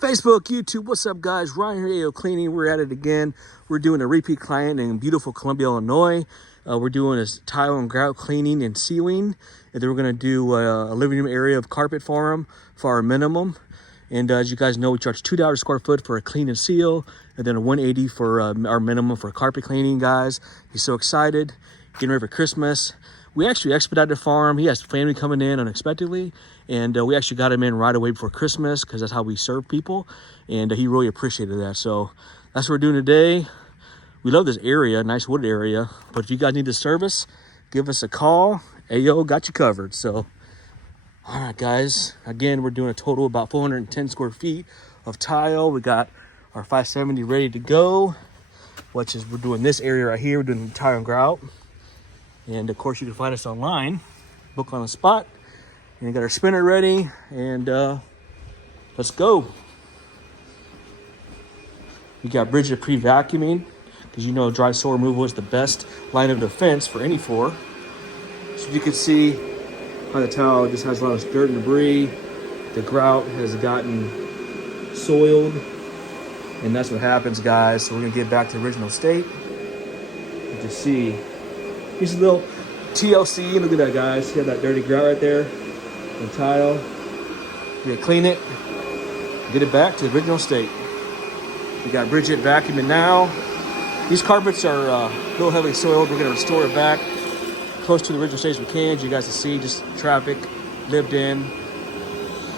Facebook, YouTube, what's up, guys? Ryan here, 𝐬𝐝_Cleaning. We're at it again. We're doing a repeat client in beautiful Columbia, Illinois. We're doing a tile and grout cleaning and sealing. And then we're going to do a living room area of carpet for them for our minimum. And as you guys know, we charge $2 a square foot for a clean and seal. And then a $180 for our minimum for carpet cleaning, guys. He's so excited. Getting ready for Christmas. We actually expedited it for him. He has family coming in unexpectedly. And we actually got him in right away before Christmas because that's how we serve people. And he really appreciated that. So that's what we're doing today. We love this area, nice wooded area. But if you guys need the service, give us a call. AO got you covered. So, all right, guys. Again, we're doing a total of about 410 square feet of tile. We got our 570 ready to go, which is we're doing this area right here. We're doing tile and grout. And of course, you can find us online, book on the spot. And we got our spinner ready, and let's go. We got Bridget pre-vacuuming, because you know dry soil removal is the best line of defense for any floor. So you can see how the tile just has a lot of dirt and debris. The grout has gotten soiled, and that's what happens, guys. So we're gonna get back to the original state. You can see here's a little TLC. Look at that, guys. See that dirty grout right there? The tile. We're gonna clean it, get it back to the original state. We got Bridget vacuuming now. These carpets are a little heavily soiled. We're gonna restore it back close to the original state as we can. As you guys can see, just traffic lived in,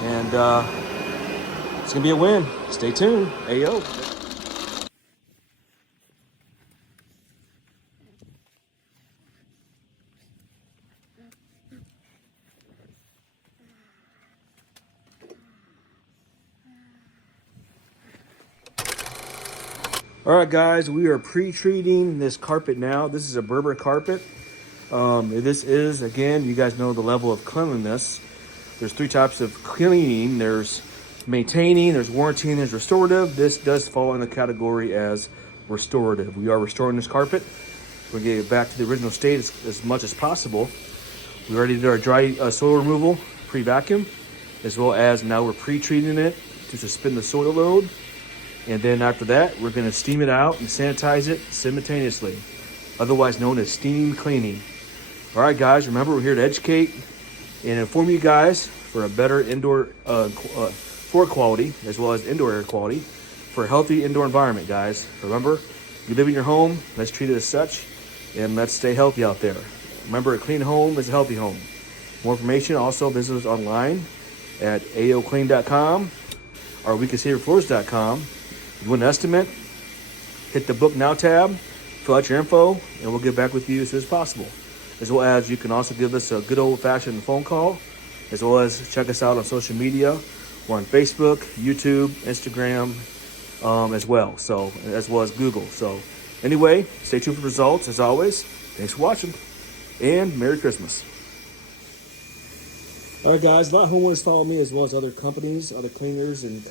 and it's gonna be a win. Stay tuned. AO. All right, guys, we are pre-treating this carpet now. This is a Berber carpet. This is, again, you guys know the level of cleanliness. There's three types of cleaning. There's maintaining, there's warranting, there's restorative. This does fall in the category as restorative. We are restoring this carpet. We're gonna get it back to the original state as much as possible. We already did our dry soil removal, pre-vacuum, as well as now we're pre-treating it to suspend the soil load. And then after that, we're gonna steam it out and sanitize it simultaneously, otherwise known as steam cleaning. All right, guys, remember we're here to educate and inform you guys for a better indoor floor quality, as well as indoor air quality, for a healthy indoor environment, guys. Remember, you live in your home, let's treat it as such, and let's stay healthy out there. Remember, a clean home is a healthy home. More information, also visit us online at AOCleaning.com or WeConSaveYourFloors.com. If you want an estimate, hit the Book Now tab, fill out your info, and we'll get back with you as soon as possible. As well as you can also give us a good old-fashioned phone call, as well as check us out on social media. We're on Facebook, YouTube, Instagram, as well. So, as well as Google. So, anyway, stay tuned for results, as always. Thanks for watching, and Merry Christmas. All right, guys, a lot of homeowners follow me, as well as other companies, other cleaners, and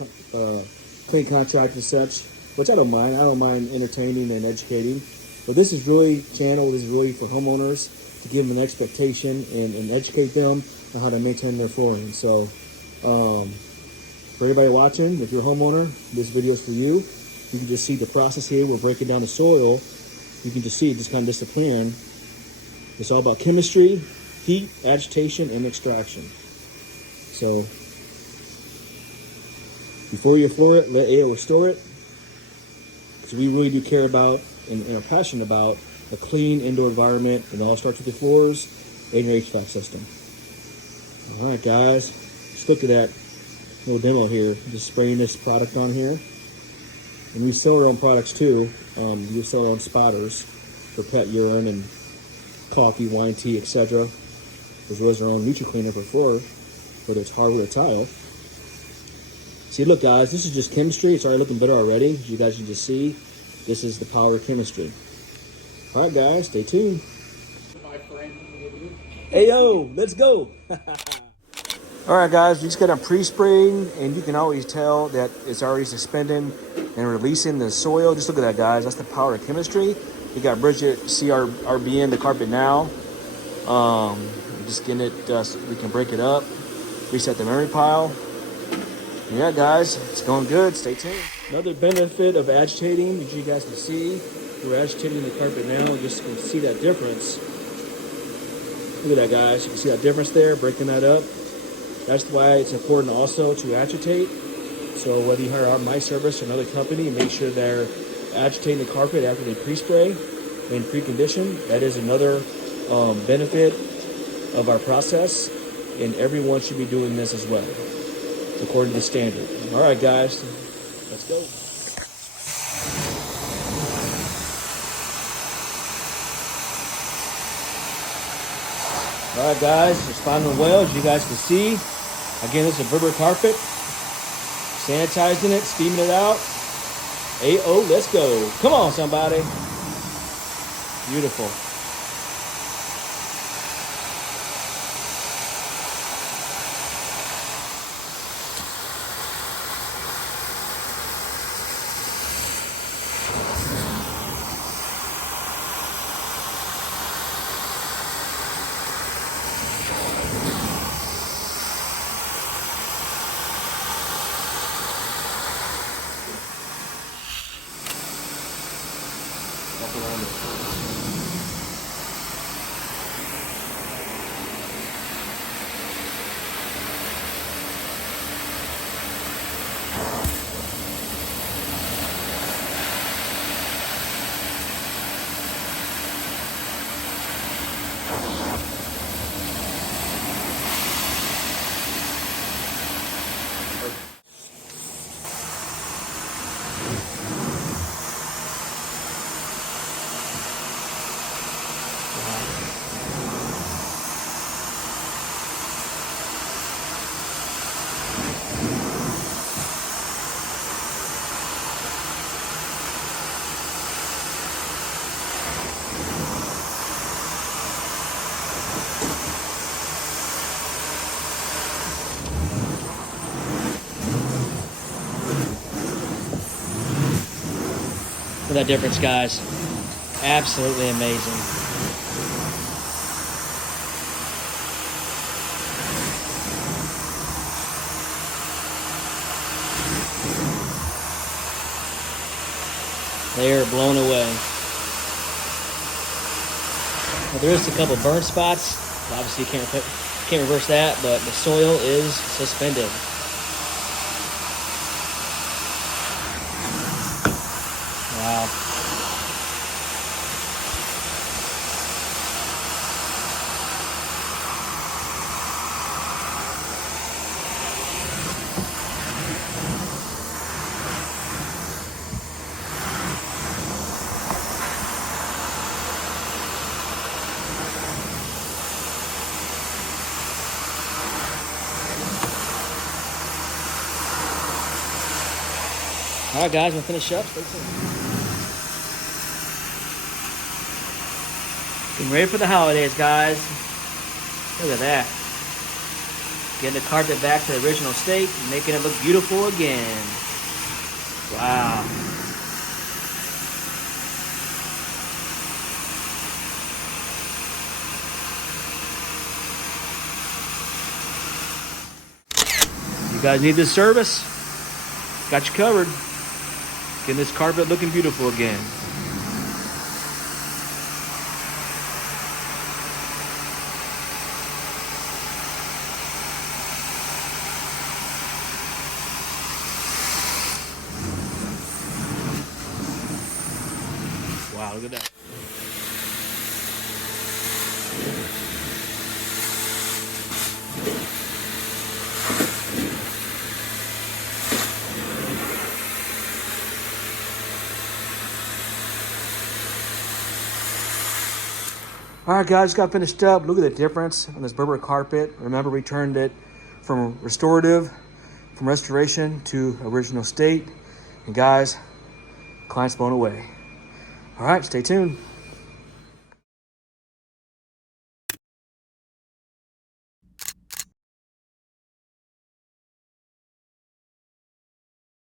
clean contractors and such, which I don't mind. I don't mind entertaining and educating. But this is really really for homeowners to give them an expectation and educate them on how to maintain their flooring. So for everybody watching, if you're a homeowner, this video is for you. You can just see the process here. We're breaking down the soil. You can just see it just kind of disappearing. It's all about chemistry, heat, agitation, and extraction. So before you floor it, let AO restore it. So we really do care about and are passionate about a clean indoor environment, and it all starts with the floors and your HVAC system. All right, guys, let's look at that little demo here. Just spraying this product on here. And we sell our own products too. We sell our own spotters for pet urine and coffee, wine, tea, etc. As well as our own Nutri-Cleaner for floor, whether it's hardwood or tile. See, look, guys, this is just chemistry. It's already looking better already. As you guys can just see, this is the power of chemistry. All right, guys, stay tuned. Ayo, let's go. All right, guys, we just got a pre-spraying, and you can always tell that it's already suspending and releasing the soil. Just look at that, guys. That's the power of chemistry. We got Bridget CRBN, the carpet now. Just getting it, so we can break it up, reset the memory pile. Yeah, guys, it's going good. Stay tuned. Another benefit of agitating, as you guys can see, we're agitating the carpet now. Just can see that difference. Look at that, guys. You can see that difference there, breaking that up. That's why it's important also to agitate. So whether you hire my service or another company, make sure they're agitating the carpet after they pre-spray and pre-condition. That is another benefit of our process, and everyone should be doing this as well, according to the standard. All right, guys, let's go. All right, guys, it's finding well, as you guys can see. Again, this is a Berber carpet. Sanitizing it, steaming it out. AO, let's go. Come on, somebody. Beautiful. Look at that difference, guys. Absolutely amazing. They are blown away. Now, there is a couple burn spots. Obviously, you can't reverse that, but the soil is suspended. Wow. All right, guys, we'll finish up. Stay tuned. Getting ready for the holidays, guys. Look at that. Getting the carpet back to the original state and making it look beautiful again. Wow. You guys need this service? Got you covered. Getting this carpet looking beautiful again. Wow, look at that. All right, guys, got finished up. Look at the difference on this Berber carpet. Remember, we turned it from restoration to original state. And guys, client's blown away. All right, stay tuned.